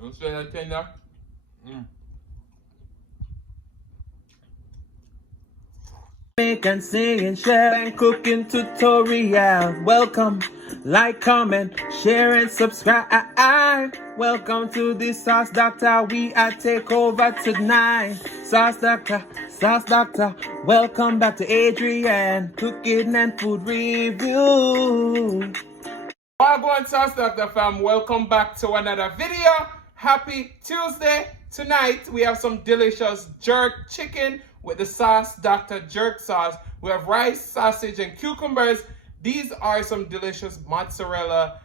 You see that tender? Make and sing and share and cooking tutorial. Welcome, like, comment, share and subscribe. Welcome to the Sauce Doctor. We are take over tonight. Sauce Doctor, Sauce Doctor. Welcome back to Adrian, cooking and food review. Wagwan Sauce Doctor fam, welcome back to another video. Happy Tuesday. Tonight we have some delicious jerk chicken with the Sauce Doctor jerk sauce. We have rice, sausage, and cucumbers. These are some delicious mozzarella,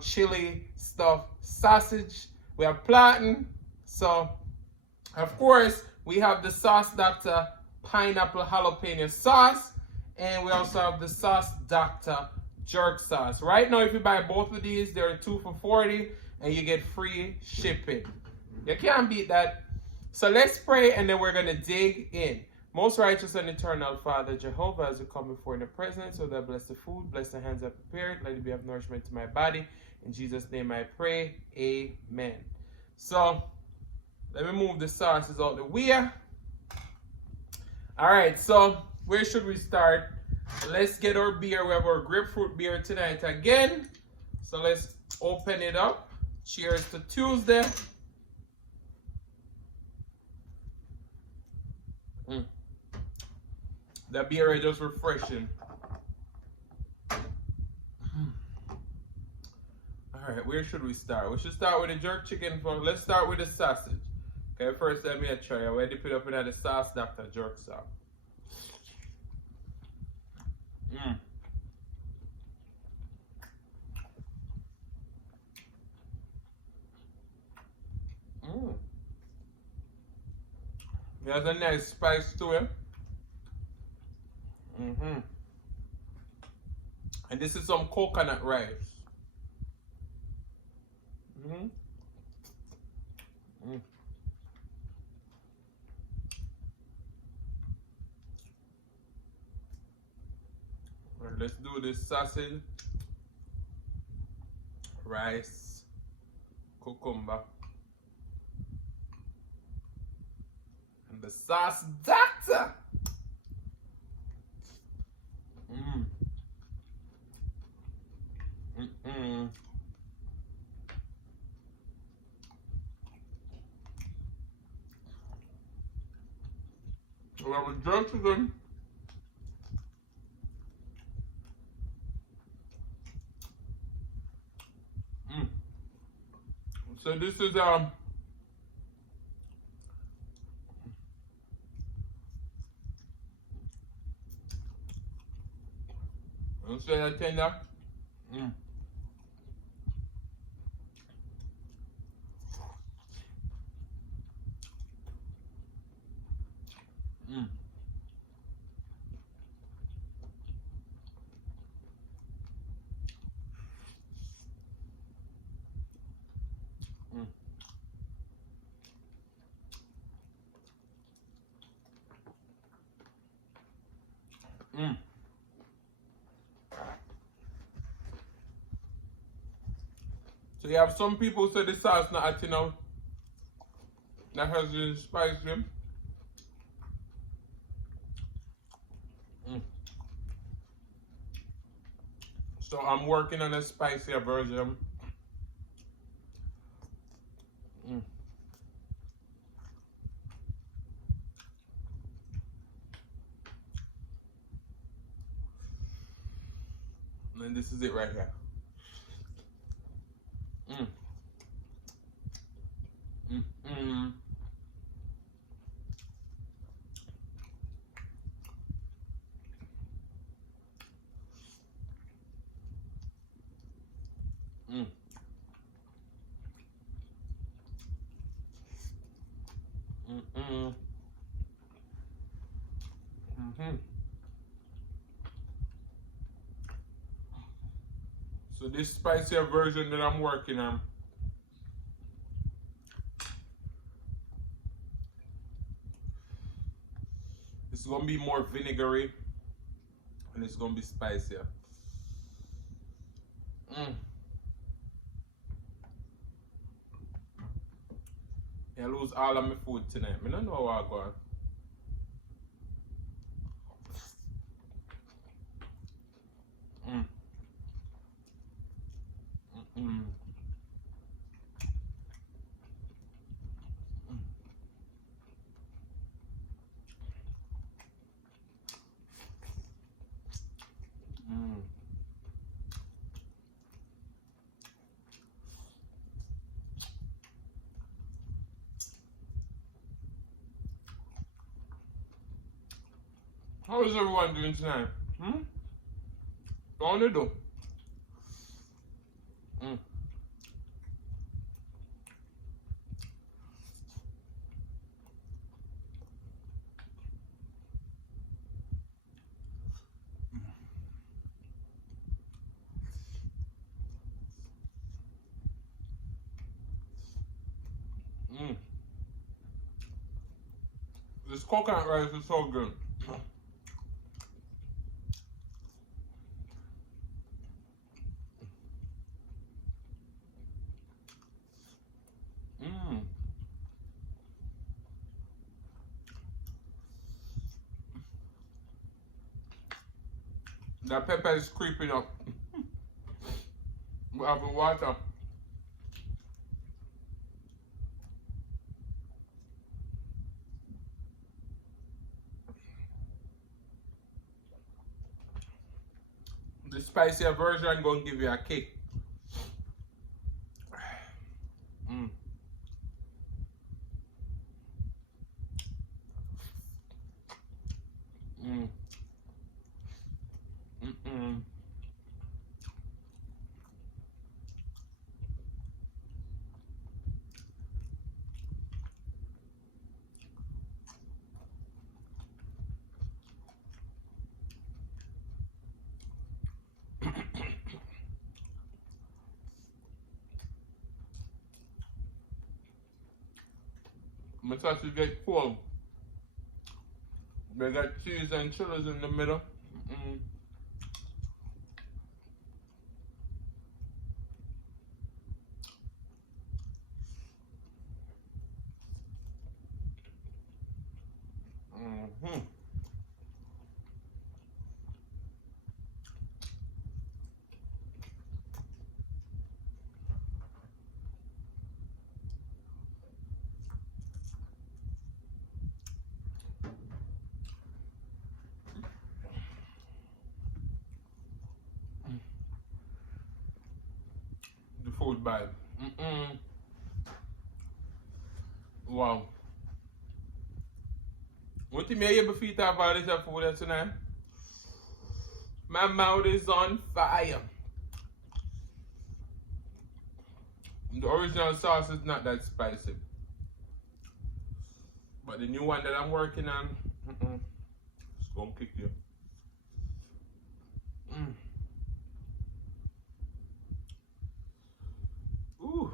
chili stuffed sausage. We have plantain. So, of course, we have the Sauce Doctor pineapple jalapeno sauce. And we also have the Sauce Doctor jerk sauce. Right now, if you buy both of these, they're 2 for $40 and you get free shipping. You can't beat that. So let's pray and then we're going to dig in. Most righteous and eternal Father Jehovah, as we come before in the presence, so that bless the food, bless the hands I prepared, let it be of nourishment to my body. In Jesus' name I pray, amen. So let me move the sauces out the way. Alright, so where should we start? Let's get our beer. We have our grapefruit beer tonight again. So let's open it up. Cheers to Tuesday. The beer is just refreshing. Alright, where should we start? We should start with the jerk chicken first. Let's start with the sausage. Okay, first let me try. I already put up in the Sauce Doctor jerk sauce. There's a nice spice to it. And this is some coconut rice. Right, let's do this sausage, rice, cucumber, and the Sauce Doctor. We have a jerk chicken. So this is you see that tender? So you have some people say the sauce not acting out. That has the spice in. So I'm working on a spicier version. And this is it right here. So this spicier version that I'm working on, it's gonna be more vinegary and it's gonna be spicier. I lose all of my food tonight. I don't know what I'm going. How is everyone doing tonight? What do you do? This coconut rice is so good. That pepper is creeping up. We have water. The spicier version gonna give you a kick. My sausage get cold. They got cheese and chiles in the middle. The food bag. Wow. What do you mean you feet have all this food tonight? My mouth is on fire. The original sauce is not that spicy. But the new one that I'm working on, it's gonna kick you. Ooh.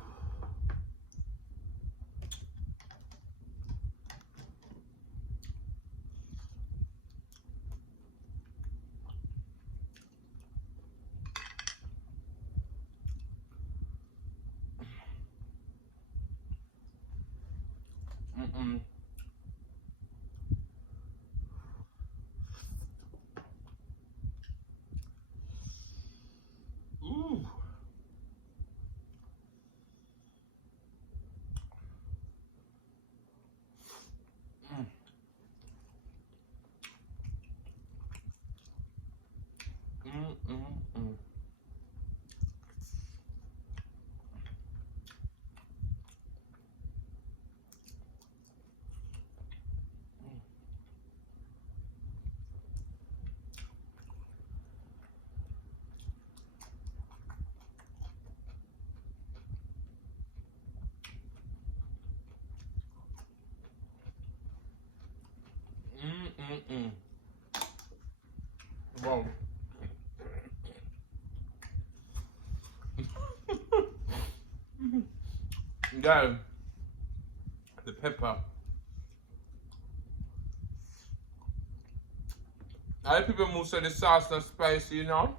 Ooh. Wow. Guys, the pepper. A lot of people who say the sauce not spicy, you know.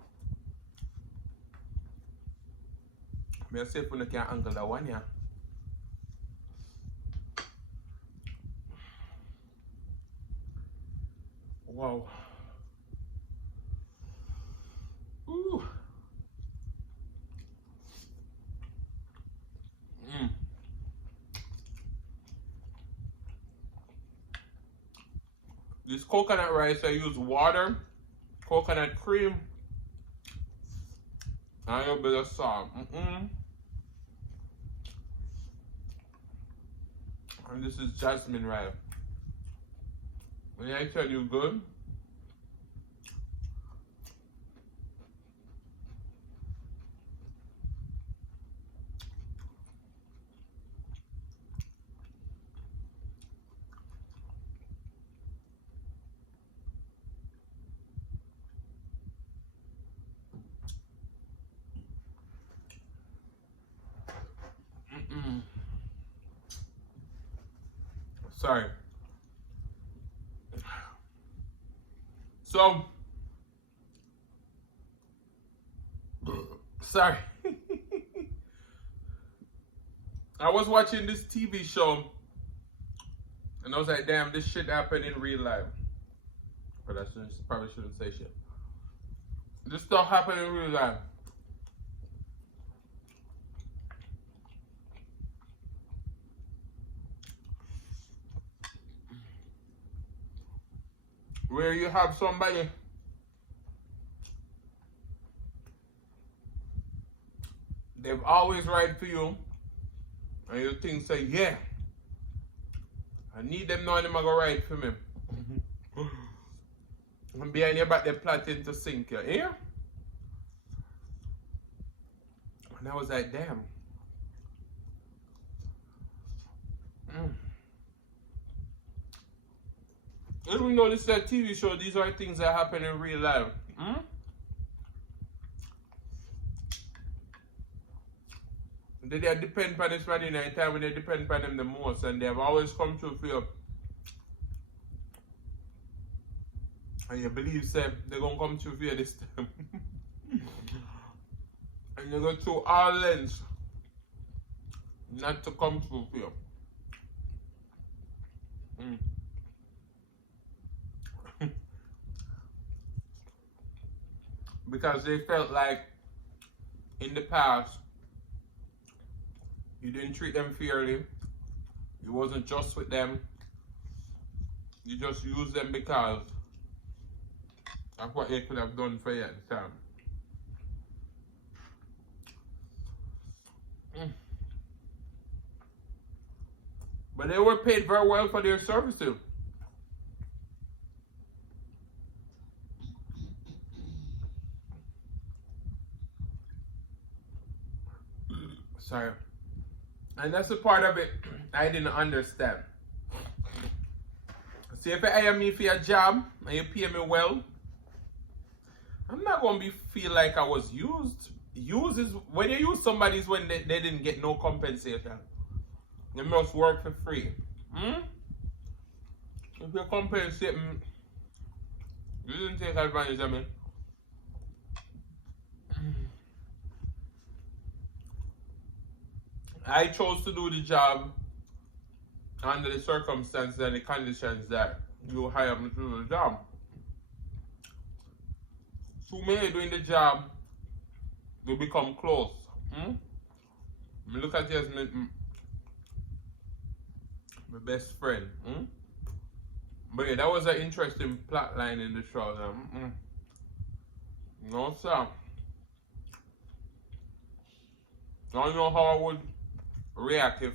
I say if you can angle that one, yeah. Wow. Ooh. This coconut rice, I use water, coconut cream, and a little bit of salt. And this is jasmine rice. When I tell you good, sorry. So, sorry. I was watching this TV show and I was like, damn, this shit happened in real life. But I probably shouldn't say shit. This stuff happened in real life. Where you have somebody they've always right for you, and you think say, yeah, I need them now and them are gonna ride for me. And behind your back they're plotting to sink you, yeah? And I was like, damn. Even though this is a TV show, these are things that happen in real life. They depend on this man in a time when they depend on them the most, and they have always come to feel. And you believe they're gonna come to fear this time. And you go through all lengths not to come to fear. Because they felt like in the past you didn't treat them fairly, you wasn't just with them, you just used them because of what they could have done for you at the time. But they were paid very well for their services. Sorry. And that's a part of it I didn't understand. See, if you hire me for a job and you pay me well, I'm not going to feel like I was used. Use is when you use somebody is when they didn't get no compensation. They must work for free. If you compensate me, you didn't take advantage of me. I chose to do the job under the circumstances and the conditions that you hire me to do the job. So me doing the job, we become close. Me look at you as my best friend. But yeah, that was an interesting plot line in the show. No sir. I don't know how I would react if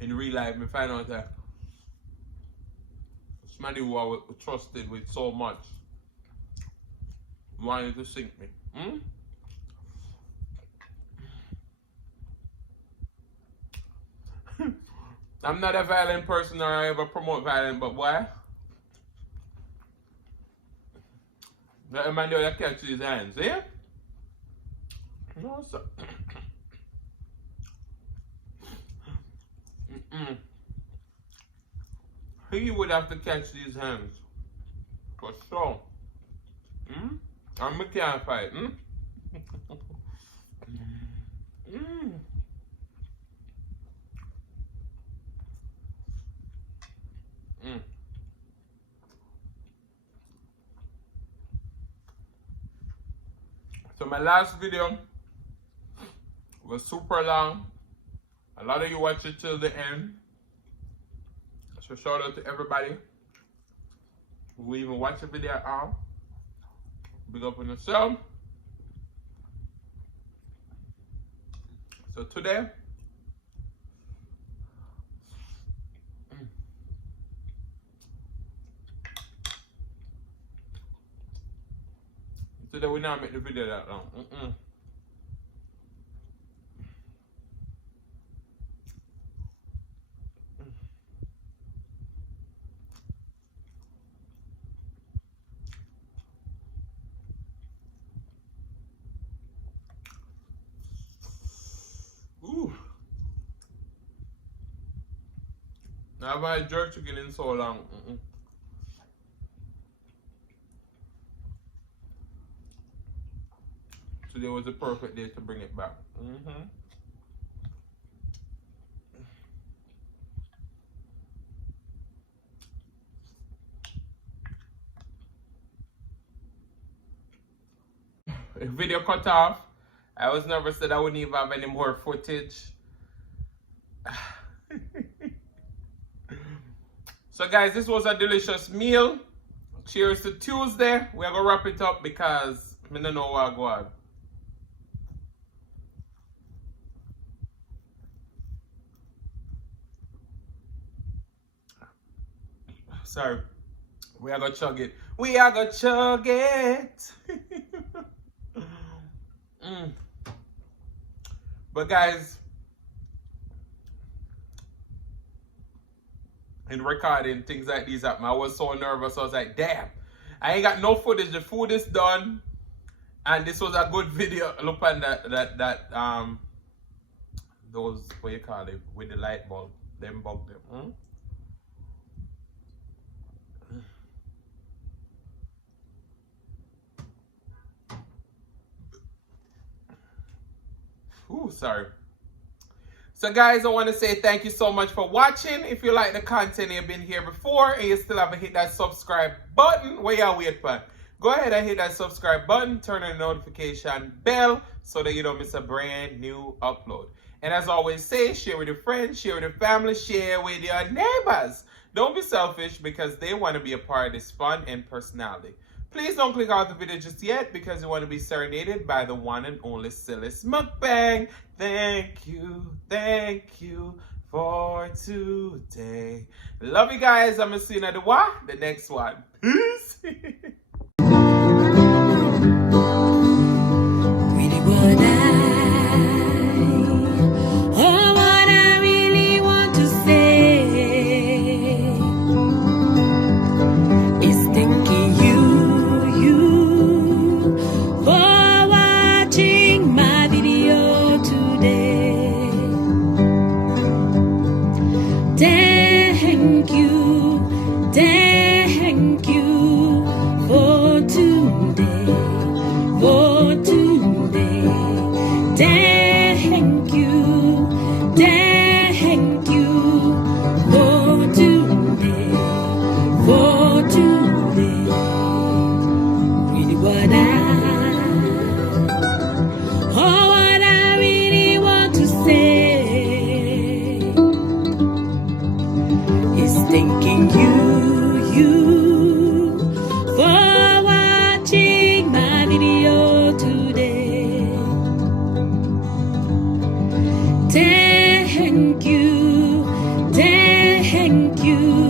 in real life me find out that somebody who I trusted with so much wanted to sink me. I'm not a violent person or I ever promote violence, but why? That man there that catch his hands, eh? No sir. He would have to catch these hands. For sure. And me can't fight. So my last video was super long. A lot of you watched it till the end. So shout out to everybody who even watched the video at all. Big up on yourself. So today, we not make the video that long. Ooh. I haven't had jerk chicken in so long. Today was the perfect day to bring it back. The video cut off. I was nervous that I wouldn't even have any more footage. So guys, this was a delicious meal. Cheers to Tuesday. We're gonna wrap it up because I don't know what I go on. Sorry. We are gonna chug it. We are gonna chug it. But guys, in recording things like these happen, I was so nervous. I was like, damn, I ain't got no footage. The food is done. And this was a good video. Look at that those, what you call it, with the light bulb. Them bulb them. Ooh, sorry. So guys, I want to say thank you so much for watching. If you like the content, you've been here before and you still haven't hit that subscribe button, what y'all wait for? Go ahead and hit that subscribe button, turn on the notification bell so that you don't miss a brand new upload. And as I always say, share with your friends, share with your family, share with your neighbors. Don't be selfish because they want to be a part of this fun and personality. Please don't click out the video just yet because you want to be serenaded by the one and only Silly's Mukbang. Thank you for today. Love you guys. I'm going to see you in the next one. Peace. Thanking you for watching my video today. Thank you